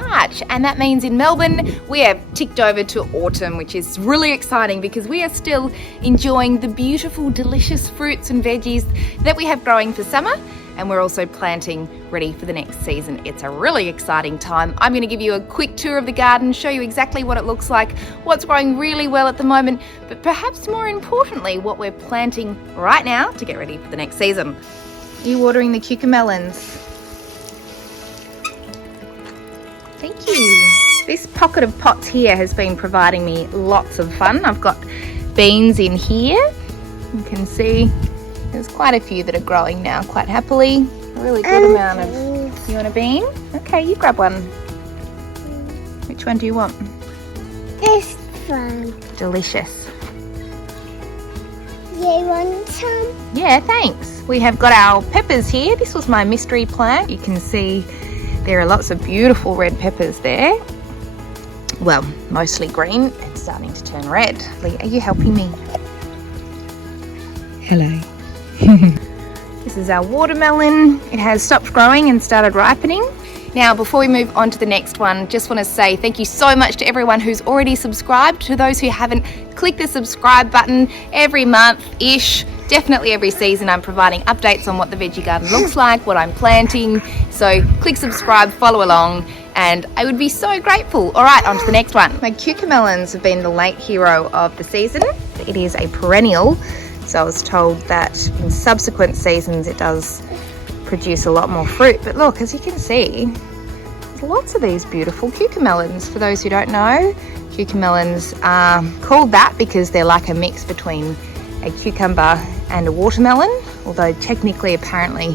March, and that means in Melbourne we have ticked over to autumn, which is really exciting because we are still enjoying the beautiful, delicious fruits and veggies that we have growing for summer, and we're also planting ready for the next season. It's a really exciting time. I'm going to give you a quick tour of the garden, show you exactly what it looks like, what's growing really well at the moment, but perhaps more importantly, what we're planting right now to get ready for the next season. You watering the cucamelons? Thank you. This pocket of pots here has been providing me lots of fun. I've got beans in here. You can see there's quite a few that are growing now quite happily. A really good amount of... You want a bean? Okay, you grab one. Which one do you want? This one. Delicious. You want some? Yeah, thanks. We have got our peppers here. This was my mystery plant. You can see there are lots of beautiful red peppers there. Well, mostly green and starting to turn red. Lee, are you helping me? Hello. This is our watermelon. It has stopped growing and started ripening. Now, before we move on to the next one, just want to say thank you so much to everyone who's already subscribed. To those who haven't, click the subscribe button. Every month-ish, definitely every season, I'm providing updates on what the veggie garden looks like, what I'm planting. So click subscribe, follow along, and I would be so grateful. All right, on to the next one. My cucamelons have been the late hero of the season. It is a perennial. So I was told that in subsequent seasons it does produce a lot more fruit. But look, as you can see, there's lots of these beautiful cucamelons. For those who don't know, cucamelons are called that because they're like a mix between a cucumber and a watermelon, although technically apparently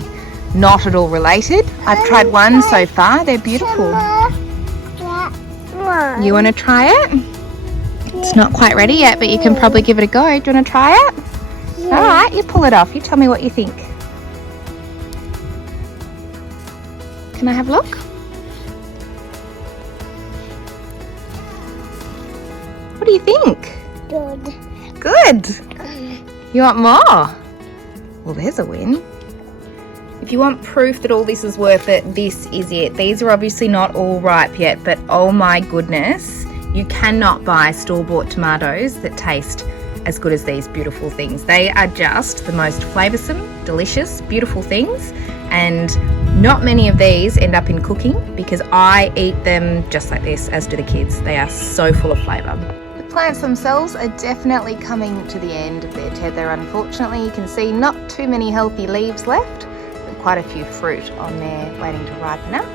not at all related. I've tried one so far. They're beautiful. You want to try it? It's not quite ready yet, but you can probably give it a go. Do you want to try it? All right, you pull it off. You tell me what you think. Can I have a look? What do you think? Good. Good. You want more? Well, there's a win. If you want proof that all this is worth it, this is it. These are obviously not all ripe yet, but oh my goodness, you cannot buy store-bought tomatoes that taste as good as these beautiful things. They are just the most flavoursome, delicious, beautiful things, and not many of these end up in cooking because I eat them just like this, as do the kids. They are so full of flavour. The plants themselves are definitely coming to the end of their tether, unfortunately. You can see not too many healthy leaves left, but quite a few fruit on there waiting to ripen up.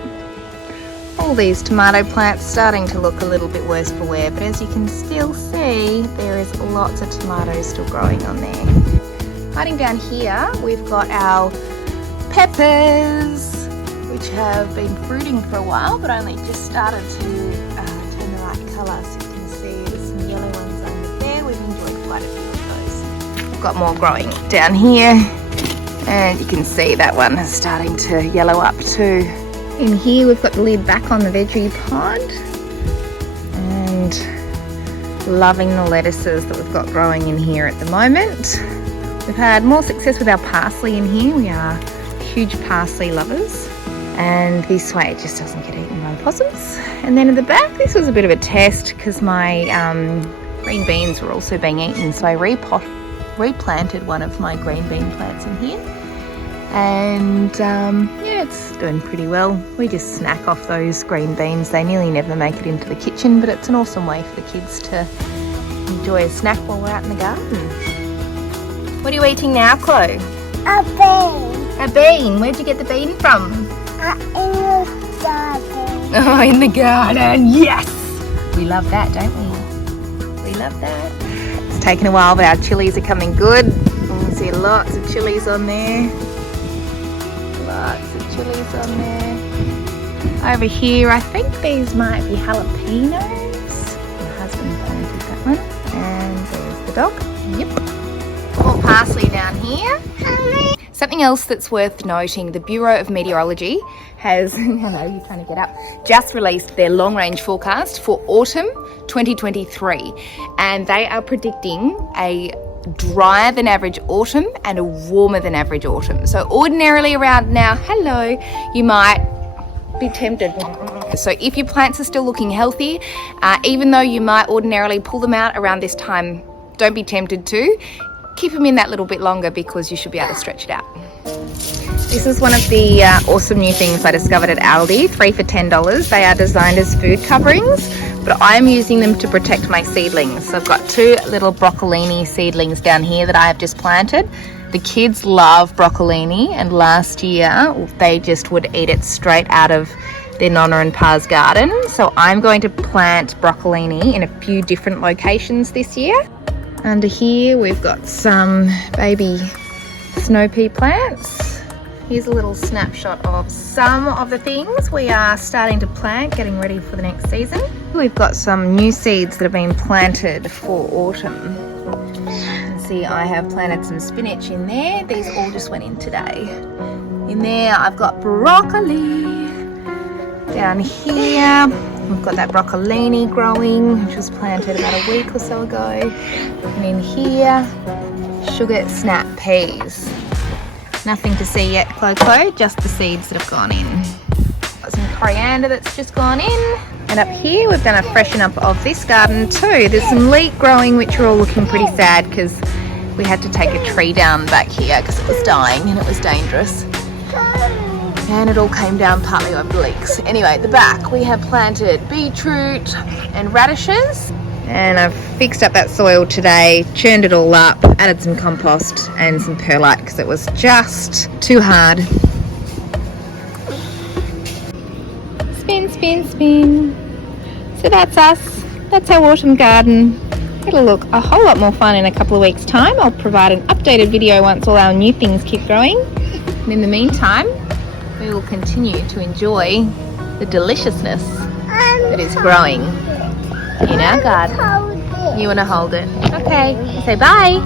All these tomato plants starting to look a little bit worse for wear, but as you can still see, there is lots of tomatoes still growing on there. Hiding down here, we've got our peppers, which have been fruiting for a while, but only just started to turn the right colour. So you can see there's some yellow ones under there. We've enjoyed quite a few of those. We've got more growing down here, and you can see that one is starting to yellow up too. In here we've got the lid back on the veggie pod, and loving the lettuces that we've got growing in here at the moment. We've had more success with our parsley in here. We are huge parsley lovers, and this way it just doesn't get eaten by possums. And then at the back, this was a bit of a test because my green beans were also being eaten, so I replanted one of my green bean plants in here. And yeah, it's doing pretty well. We just snack off those green beans. They nearly never make it into the kitchen, but it's an awesome way for the kids to enjoy a snack while we're out in the garden. What are you eating now, Chloe? A bean. A bean. Where'd you get the bean from? In the garden. Oh, in the garden. Yes! We love that, don't we? We love that. It's taken a while, but our chilies are coming good. You can see lots of chilies on there. Lots of chilies on there. Over here, I think these might be jalapeños. My husband planted that one. And there's the dog. Yep. More parsley down here. Something else that's worth noting, the Bureau of Meteorology has, hello, you're trying to get up, just released their long-range forecast for autumn 2023. And they are predicting a drier than average autumn and a warmer than average autumn. So ordinarily around now, hello, you might be tempted So if your plants are still looking healthy, even though you might ordinarily pull them out around this time, don't be tempted to. Keep them in that little bit longer because you should be able to stretch it out. This is one of the awesome new things I discovered at Aldi, 3 for $10. They are designed as food coverings, but I'm using them to protect my seedlings. So I've got 2 little broccolini seedlings down here that I have just planted. The kids love broccolini, and last year they just would eat it straight out of their Nonna and Pa's garden. So I'm going to plant broccolini in a few different locations this year. Under here we've got some baby snow pea plants. Here's a little snapshot of some of the things we are starting to plant, getting ready for the next season. We've got some new seeds that have been planted for autumn. You can see I have planted some spinach in there. These all just went in today. In there I've got broccoli. Down here we've got that broccolini growing, which was planted about a week or so ago. And in here, sugar snap peas. Nothing to see yet, Clo, just the seeds that have gone in. Got some coriander that's just gone in. And up here we've done a freshen up of this garden too. There's some leek growing, which are all looking pretty sad because we had to take a tree down back here because it was dying and it was dangerous. And it all came down partly over leeks. Anyway, at the back we have planted beetroot and radishes. And I've fixed up that soil today, churned it all up, added some compost and some perlite because it was just too hard. Spin, spin, spin. So that's us. That's our autumn garden. It'll look a whole lot more fun in a couple of weeks' time. I'll provide an updated video once all our new things keep growing. And in the meantime, we will continue to enjoy the deliciousness that is growing in our garden. You want to hold it? Okay. Say bye.